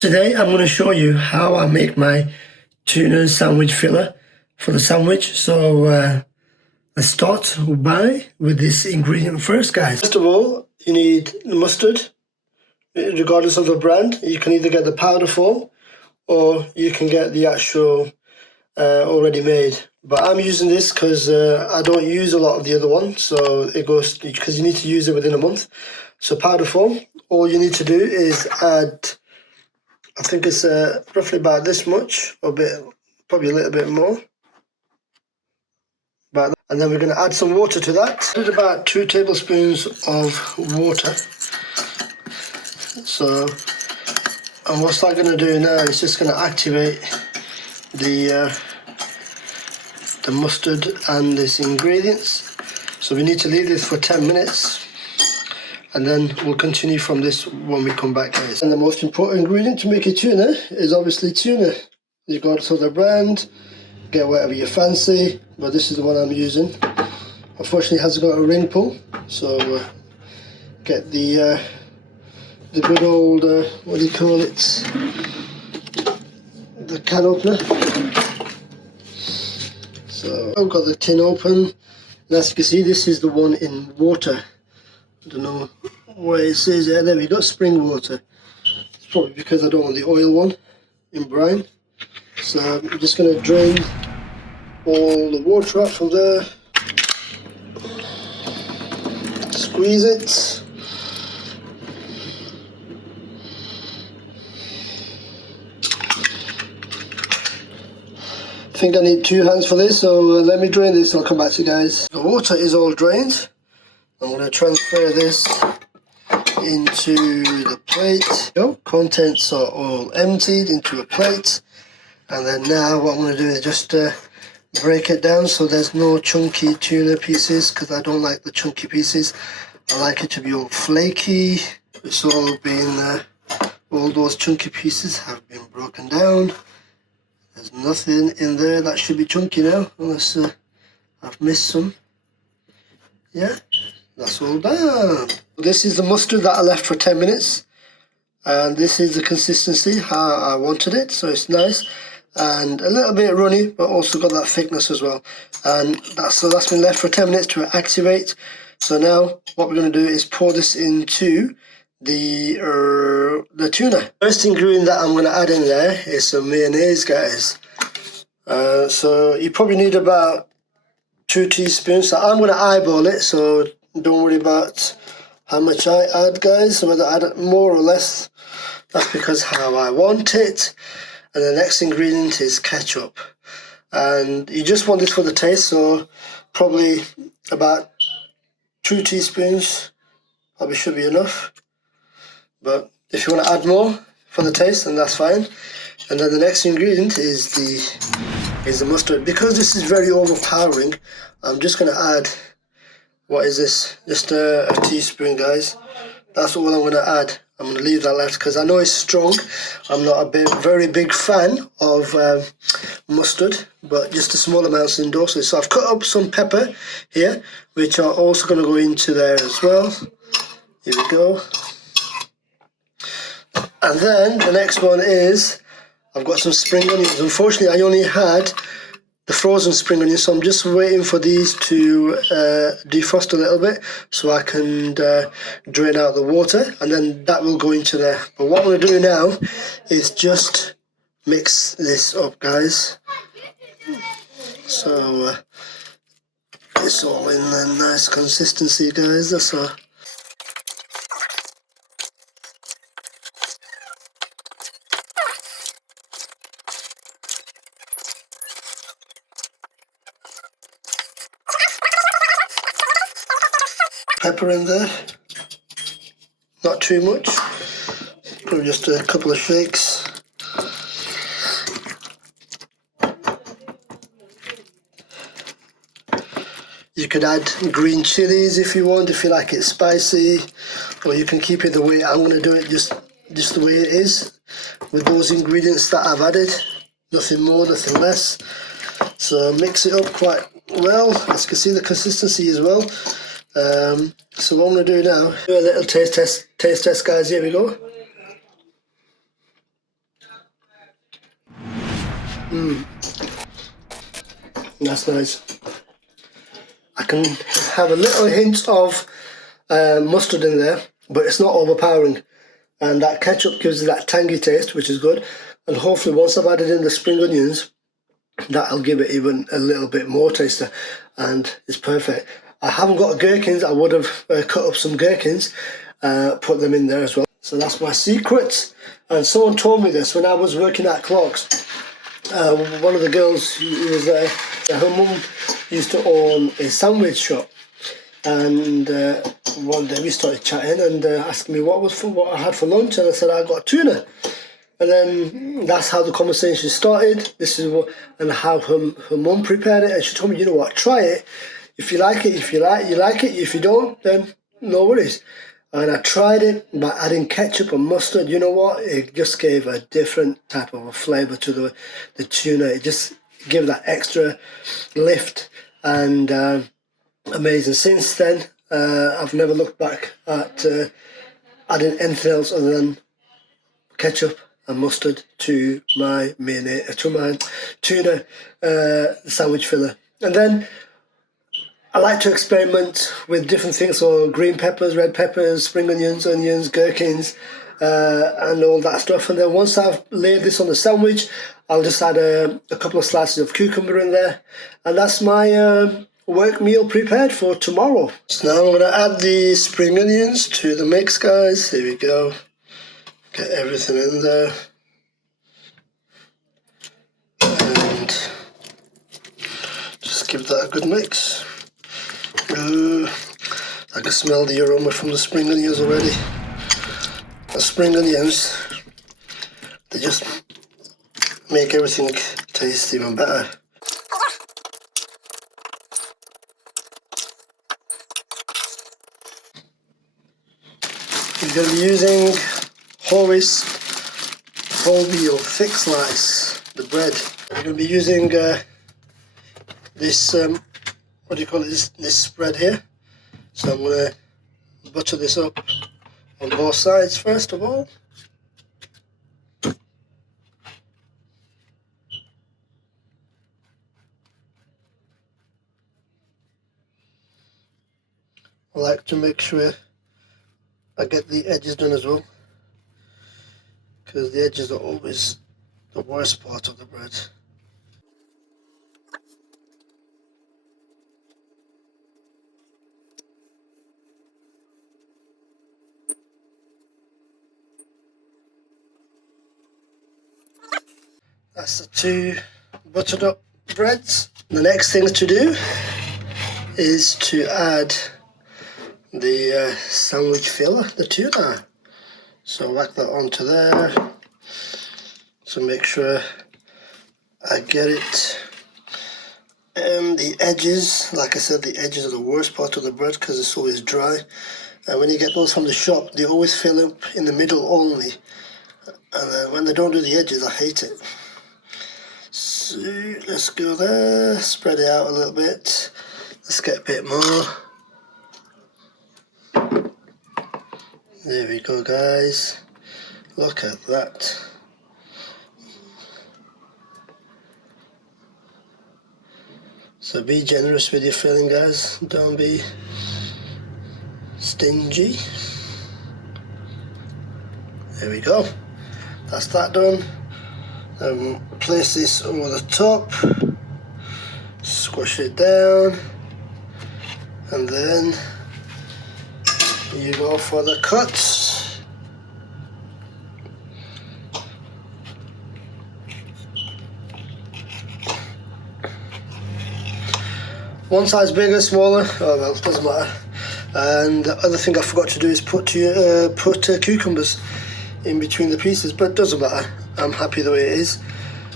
Today I'm going to show you how I make my tuna sandwich filler for the sandwich. So let's start with this ingredient first, guys. First of all, you need the mustard. Regardless of the brand, you can either get the powder form or you can get the actual already made. But I'm using this because I don't use a lot of the other one, so it goes because you need to use it within a month. So powder form, all you need to do is add, I think it's roughly about this much, or probably a little bit more. And then we're going to add some water to that. I did about 2 tablespoons of water. So, and what's that going to do now is just going to activate the mustard and this ingredients. So we need to leave this for 10 minutes. And then we'll continue from this when we come back, guys. And the most important ingredient to make a tuna is obviously tuna. You've got to the brand, get whatever you fancy, but this is the one I'm using. Unfortunately, it hasn't got a ring pull, so get the good old, what do you call it? The can opener. So I've got the tin open, and as you can see, this is the one in water. I don't know where it says there. There we got spring water. It's probably because I don't want the oil one in brine. So I'm just going to drain all the water out from there. Squeeze it. I think I need 2 hands for this, so let me drain this and I'll come back to you guys. The water is all drained. I'm going to transfer this into the plate. Contents are all emptied into a plate. And then now what I'm going to do is just break it down so there's no chunky tuna pieces, because I don't like the chunky pieces. I like it to be all flaky. It's all been, all those chunky pieces have been broken down. There's nothing in there that should be chunky now, unless I've missed some. Yeah. That's all done. This is the mustard that I left for 10 minutes. And this is the consistency, how I wanted it. So it's nice. And a little bit runny, but also got that thickness as well. And that's been left for 10 minutes to activate. So now what we're going to do is pour this into the tuna. First ingredient that I'm going to add in there is some mayonnaise, guys. So you probably need about 2 teaspoons. So I'm going to eyeball it, so don't worry about how much I add, guys, whether I add more or less. That's because how I want it. And the next ingredient is ketchup. And you just want this for the taste, so probably about 2 teaspoons probably should be enough. But if you want to add more for the taste, then that's fine. And then the next ingredient is the mustard. Because this is very overpowering, I'm just going to add, what is this? Just a teaspoon, guys. That's all I'm going to add. I'm going to leave that left because I know it's strong. I'm not a very big fan of mustard, but just a small amount in doses. So I've cut up some pepper here, which are also going to go into there as well. Here we go. And then the next one is, I've got some spring onions. Unfortunately, I only had the frozen spring onions, so I'm just waiting for these to defrost a little bit so I can drain out the water, and then that will go into there. But what I'm going to do now is just mix this up, guys. So it's all in a nice consistency, guys. That's all. Pepper in there, not too much, probably just a couple of shakes. You could add green chilies if you want, if you like it spicy, or you can keep it the way I'm going to do it, just the way it is, with those ingredients that I've added, nothing more, nothing less. So mix it up well, as you can see the consistency as well. So what I'm going to do now, do a little taste test guys, here we go. That's nice. I can have a little hint of mustard in there, but it's not overpowering. And that ketchup gives it that tangy taste, which is good. And hopefully once I've added in the spring onions, that'll give it even a little bit more taster, and it's perfect. I haven't got gherkins. I would have cut up some gherkins, put them in there as well. So that's my secret. And someone told me this when I was working at Clark's. One of the girls who was there, her mum used to own a sandwich shop, and one day we started chatting and asking me what I had for lunch, and I said I got tuna. And then that's how the conversation started. This is what, and how her mum prepared it. And she told me, you know what, try it. If you like it, you like it. If you don't, then no worries. And I tried it by adding ketchup and mustard. You know what? It just gave a different type of a flavour to the tuna. It just gave that extra lift, and amazing. Since then, I've never looked back at adding anything else other than ketchup and mustard to my mayonnaise, to my tuna sandwich filler. And then I like to experiment with different things, so green peppers, red peppers, spring onions, gherkins, and all that stuff. And then once I've laid this on the sandwich, I'll just add a couple of slices of cucumber in there, and that's my work meal prepared for tomorrow. So now I'm going to add the spring onions to the mix, guys. Here we go. Get everything in there. And just give that a good mix. I can smell the aroma from the spring onions already. The spring onions, they just make everything taste even better. We're going to be using whole wheat or thick slice, the bread. We're going to be using this, what do you call it, this spread here. So I'm going to butter this up on both sides first of all. I like to make sure I get the edges done as well, because the edges are always the worst part of the bread. That's the two buttered up breads. The next thing to do is to add the sandwich filler, the tuna. So whack that onto there. So make sure I get it. And the edges, like I said, the edges are the worst part of the bread because it's always dry. And when you get those from the shop, they always fill up in the middle only. And then when they don't do the edges, I hate it. So let's go there, spread it out a little bit. Let's get a bit more. There we go, guys. Look at that. So be generous with your filling, guys. Don't be stingy. There we go. That's that done. Place this over the top. Squish it down. And then you go for the cuts. One size bigger, smaller, oh well, it doesn't matter. And the other thing I forgot to do is put cucumbers in between the pieces, but it doesn't matter. I'm happy the way it is.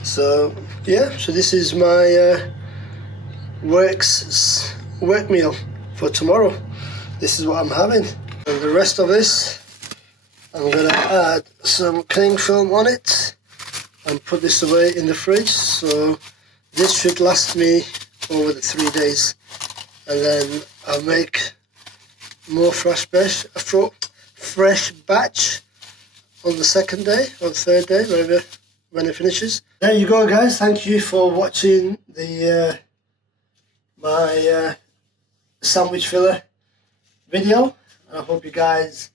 So yeah, so this is my work meal for tomorrow. This is what I'm having. And the rest of this, I'm going to add some cling film on it and put this away in the fridge. So this should last me over the 3 days, and then I'll make more fresh batch on the second day or the third day, whenever when it finishes. There you go, guys. Thank you for watching the my sandwich filler video. I hope you guys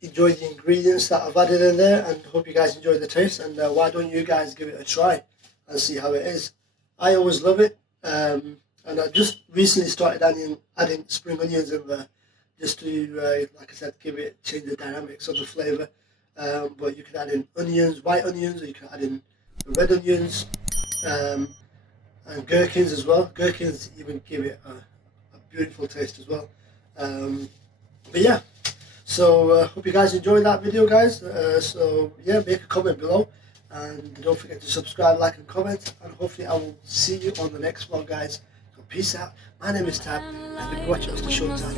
enjoy the ingredients that I've added in there, and hope you guys enjoy the taste. And why don't you guys give it a try and see how it is? I always love it, and I just recently started adding spring onions in there, just to like I said, change the dynamics of the flavour. But you can add in onions, white onions, or you can add in red onions, and gherkins as well. Gherkins even give it a beautiful taste as well. But yeah, so hope you guys enjoyed that video, guys. So yeah, make a comment below, and don't forget to subscribe, like and comment, and hopefully I will see you on the next vlog, guys. So peace out. My name is Tab, and you've been watching us the Showtime.